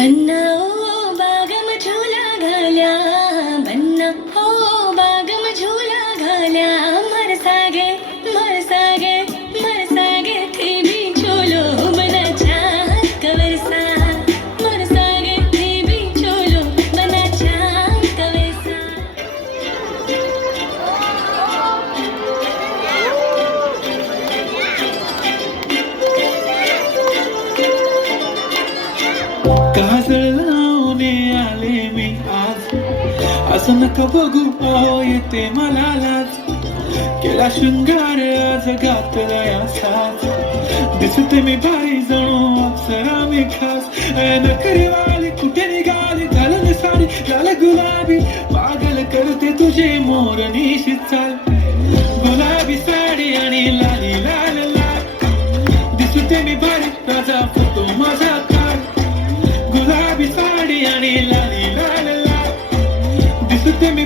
बन्ना ओ बागम झूला घाल्या, बन्ना ओ बागम झूला घाल्या, मरसागे मरसागे मरसागे थी भी चोलो बना चाँद का वरसा, मरसागे थी भी चोलो बना चाँद का वरसा. काजळ लावून आले मी आज, असं नका बघू अहो येते मला लाज. केला शृंगार आज घातला या साज, दिसते मी भारी जणू अप्सरा मी खास. नकरी वाली कुठे निघाली घालून साडी लाल गुलाबी, पागल करते तुझे मोरनीशी चाल. गुलाबी साडी आणि लाली लाल लाल, दिसते मी भारी राजा फोटो माझा काढ. गुलाबी साडी आणि लाली लाल लाल, दिसते मी